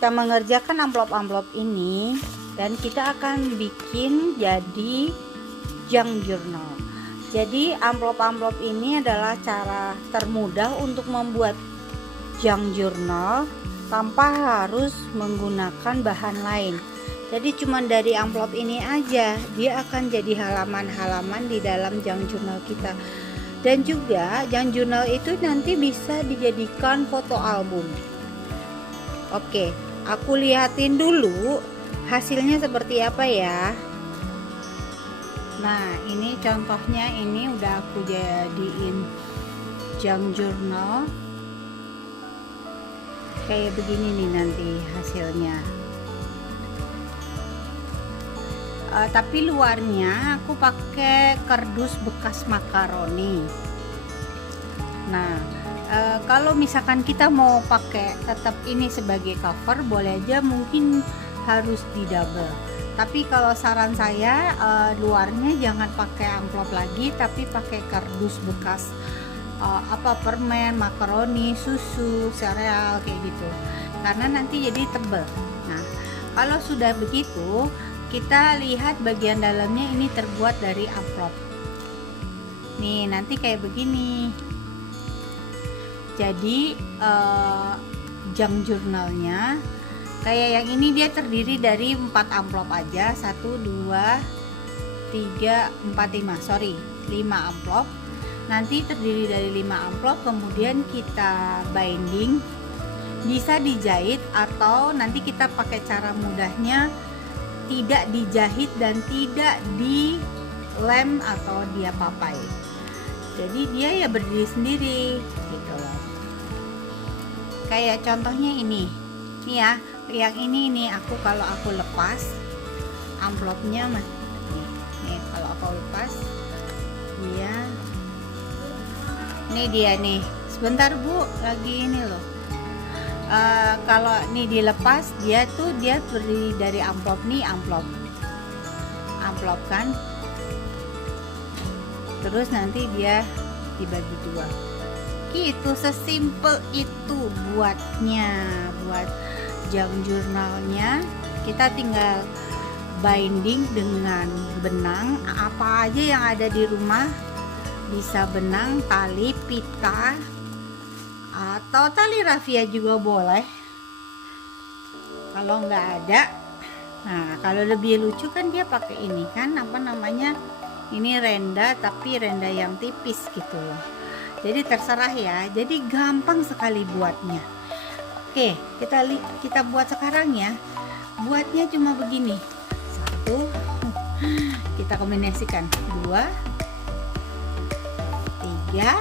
kita mengerjakan amplop-amplop ini dan kita akan bikin jadi junk journal. Jadi amplop-amplop ini adalah cara termudah untuk membuat junk journal tanpa harus menggunakan bahan lain. Jadi cuma dari amplop ini aja dia akan jadi halaman-halaman di dalam junk journal kita. Dan juga junk journal itu nanti bisa dijadikan foto album. Oke, aku lihatin dulu hasilnya seperti apa ya. Nah, ini contohnya, ini udah aku jadiin junk journal. Kayak begini nih nanti hasilnya. Tapi luarnya aku pakai kardus bekas makaroni. Nah, kalau misalkan kita mau pakai tetap ini sebagai cover, boleh aja, mungkin harus di double. Tapi kalau saran saya, luarnya jangan pakai amplop lagi, tapi pakai kardus bekas permen, makaroni, susu, sereal kayak gitu. Karena nanti jadi tebal. Nah, kalau sudah begitu, kita lihat bagian dalamnya ini terbuat dari amplop. Nih, nanti kayak begini. Jadi junk journalnya kayak yang ini dia terdiri dari 4 amplop aja. 1, 2, 3, 4, 5 amplop. Nanti terdiri dari 5 amplop, kemudian kita binding. Bisa dijahit atau nanti kita pakai cara mudahnya tidak dijahit dan tidak dilem atau dia papai. Jadi dia ya berdiri sendiri gitu loh. Kayak contohnya ini. Nih ya, yang ini aku kalau aku lepas amplopnya nih kalau aku lepas dia nih. Sebentar Bu, lagi ini loh. Kalau nih dilepas dia terdiri dari amplop kan, terus nanti dia dibagi 2 gitu. Sesimpel itu buat junk journalnya. Kita tinggal binding dengan benang apa aja yang ada di rumah, bisa benang, tali, pita, atau tali rafia juga boleh kalau nggak ada. Nah, kalau lebih lucu kan dia pakai ini kan, ini renda, tapi renda yang tipis gitu loh. Jadi terserah ya, jadi gampang sekali buatnya. Oke, kita buat sekarang ya. Buatnya cuma begini. 1, kita kombinasikan 2, 3,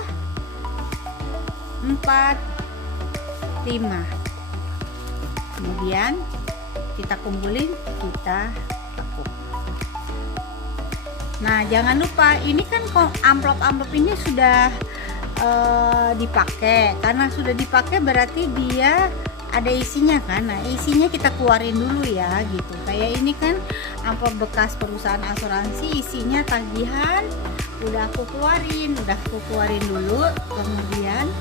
4, 5. Kemudian kita kumpulin, kita tekuk. Nah, jangan lupa ini kan amplop-amplop ini sudah dipakai. Karena sudah dipakai berarti dia ada isinya kan. Nah, isinya kita keluarin dulu ya gitu. Kayak ini kan amplop bekas perusahaan asuransi, isinya tagihan udah aku keluarin dulu. Kemudian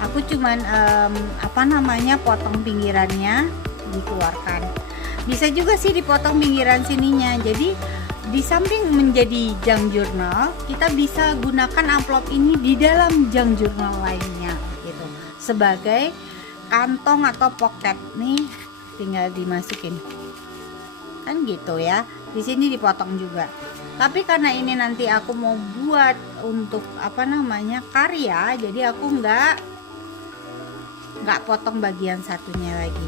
aku cuman potong pinggirannya, dikeluarkan. Bisa juga sih dipotong pinggiran sininya. Jadi di samping menjadi junk journal, kita bisa gunakan amplop ini di dalam junk journal lainnya gitu. Sebagai kantong atau pocket nih, tinggal dimasukin. Kan gitu ya. Di sini dipotong juga. Tapi karena ini nanti aku mau buat untuk karya, jadi aku nggak potong bagian satunya lagi.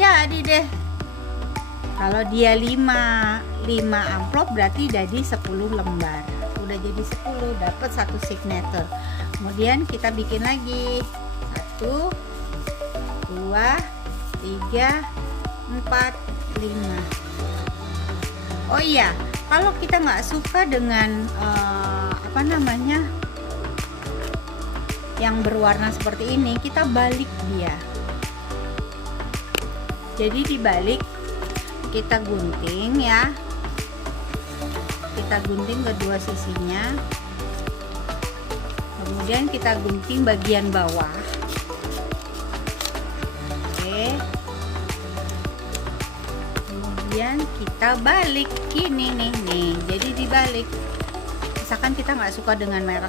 Jadi deh, kalau dia 5 amplop berarti jadi 10 lembar. Udah jadi 10, dapat 1 signature. Kemudian kita bikin lagi 1, 2, 3, 4, 5. Oh iya, kalau kita nggak suka dengan yang berwarna seperti ini, kita balik dia. Jadi dibalik, kita gunting ya, kita gunting kedua sisinya, kemudian kita gunting bagian bawah. Oke, kemudian kita balik gini nih, jadi dibalik. Misalkan kita nggak suka dengan merek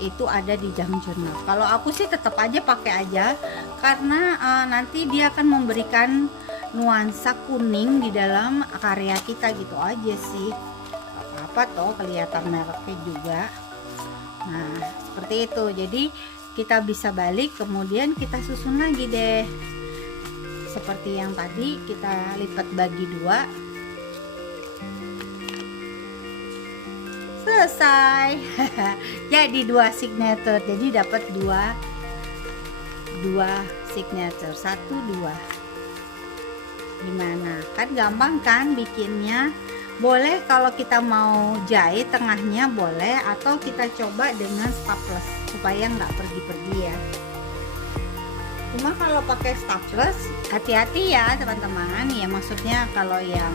itu ada di jam jurnal, kalau aku sih tetap aja pakai aja, karena nanti dia akan memberikan nuansa kuning di dalam karya kita gitu aja sih. Apa toh kelihatan mereknya juga. Nah seperti itu, jadi kita bisa balik kemudian kita susun lagi deh seperti yang tadi, kita lipat bagi 2, selesai. Jadi 2 signature, jadi dapat 2 signature, 1 2. Gimana, kan gampang kan bikinnya. Boleh kalau kita mau jahit tengahnya boleh, atau kita coba dengan staples supaya nggak pergi-pergi ya. Cuma kalau pakai staples hati-hati ya teman-teman ya, maksudnya kalau yang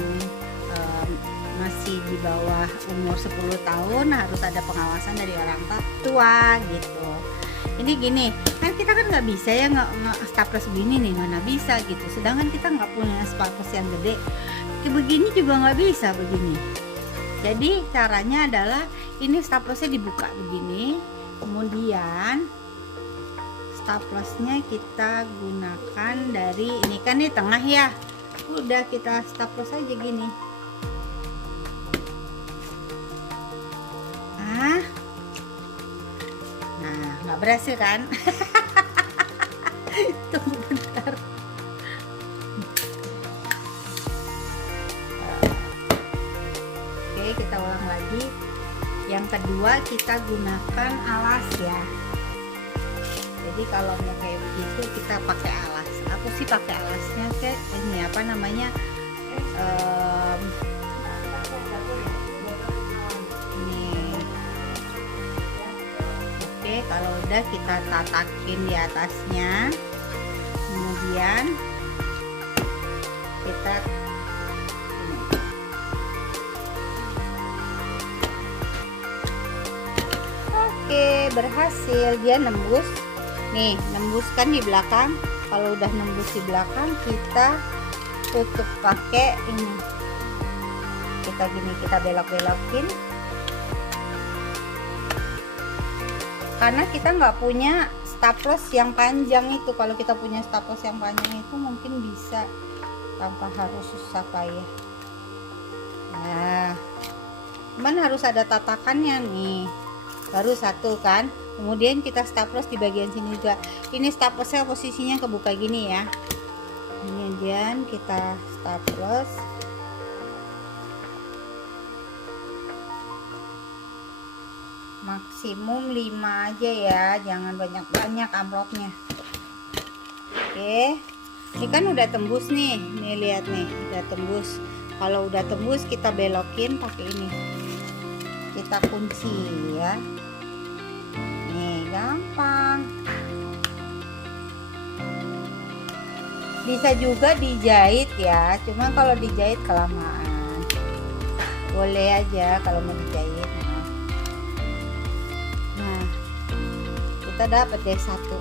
masih di bawah umur 10 tahun harus ada pengawasan dari orang tua gitu. Ini gini kan, kita kan nggak bisa ya nggak staples begini nih, mana bisa gitu, sedangkan kita nggak punya staples yang gede kayak begini juga nggak bisa begini. Jadi caranya adalah ini staplesnya dibuka begini, kemudian staplesnya kita gunakan dari ini kan di tengah ya, udah kita staples aja gini. Nah nggak berhasil kan? Tunggu bentar. Oke, kita ulang lagi. Yang kedua kita gunakan alas ya. Jadi kalau mau kayak begitu kita pakai alas. Aku sih pakai alasnya kayak ini apa namanya, Oke, kalau udah kita tatakin di atasnya, kemudian kita oke, berhasil, dia nembus nih, nembuskan di belakang. Kalau udah nembus di belakang kita tutup pakai ini, kita gini, kita belok-belokin karena kita nggak punya staples yang panjang itu. Kalau kita punya staples yang panjang itu mungkin bisa tanpa harus susah payah. Nah, cuman harus ada tatakannya nih, baru satu kan. Kemudian kita staples di bagian sini juga. Ini staplesnya posisinya kebuka gini ya. Kemudian kita staples. Maksimum 5 aja ya, jangan banyak-banyak amplopnya. Oke, ini kan udah tembus nih, lihat nih, udah tembus. Kalau udah tembus kita belokin pakai ini, kita kunci ya. Nih gampang. Bisa juga dijahit ya, cuma kalau dijahit kelamaan. Boleh aja kalau mau dijahit. Kita dapat deh satu.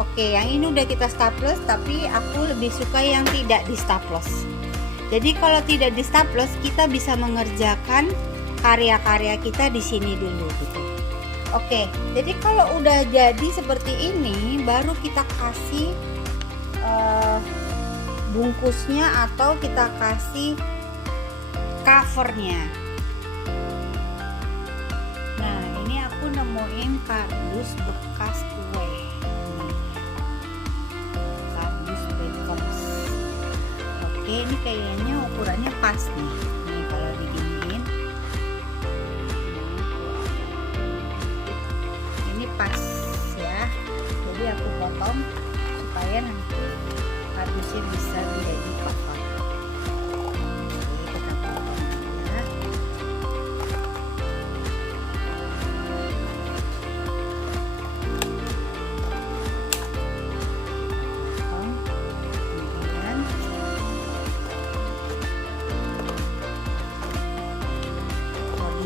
Oke, yang ini udah kita staples, tapi aku lebih suka yang tidak di staples. Jadi kalau tidak di staples kita bisa mengerjakan karya-karya kita di sini dulu gitu. Oke, jadi kalau udah jadi seperti ini baru kita kasih bungkusnya atau kita kasih covernya. Nemuin kardus bekas kue, kardus bekas. Oke, ini kayaknya ukurannya pas nih. Nih kalau diginiin, ini pas ya. Jadi aku potong supaya nanti kardusnya bisa menjadi kotak.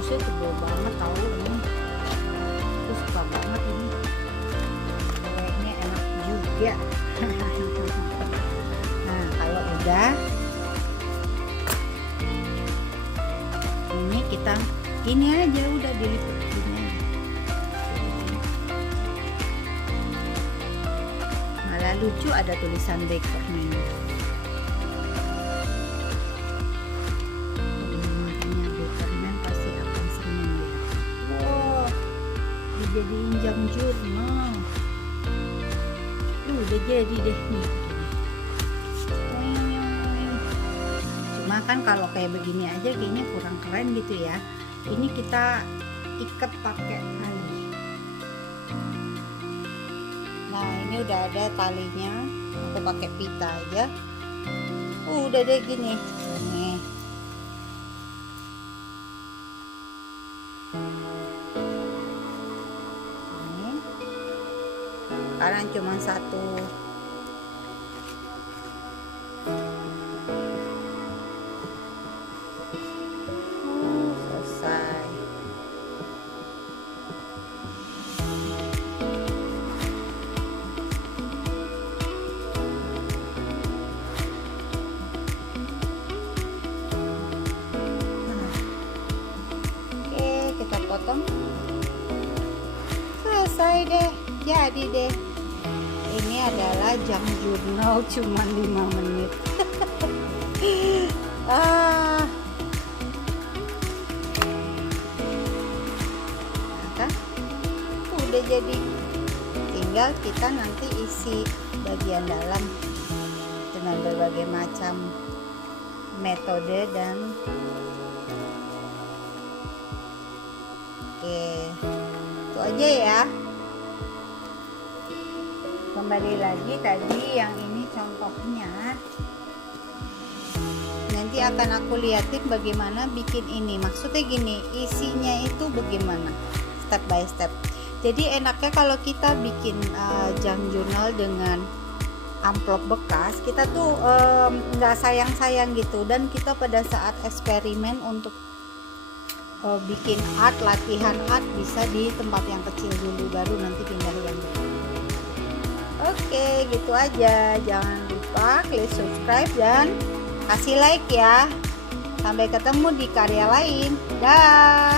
Tebel banget tahu ini, aku suka banget ini, kayaknya enak juga. Nah kalau udah gini aja, udah dilipat gini aja. Malah lucu ada tulisan Beckerman. Makanya Beckerman pasti akan senang ya. Wow, dijadiin jam jurnal. Udah jadi deh nih. Cuma kan kalau kayak begini aja kayaknya kurang keren gitu ya. Ini kita ikat pakai tali. Nah ini udah ada talinya, aku pakai pita aja. Udah deh gini. Nih. Ini. Karena cuma satu. Potong, selesai deh, jadi deh. Ini adalah jam jurnal cuma 5 menit. Nah, kan udah jadi, tinggal kita nanti isi bagian dalam dengan berbagai macam metode dan oke, itu aja ya. Kembali lagi tadi yang ini contohnya. Nanti akan aku liatin bagaimana bikin ini. Maksudnya gini, isinya itu bagaimana step by step. Jadi enaknya kalau kita bikin jam jurnal dengan amplop bekas, kita tuh nggak sayang-sayang gitu. Dan kita pada saat eksperimen untuk bikin art, latihan art bisa di tempat yang kecil dulu, baru nanti pindah yang besar. Oke, gitu aja. Jangan lupa klik subscribe dan kasih like ya. Sampai ketemu di karya lain. Dah.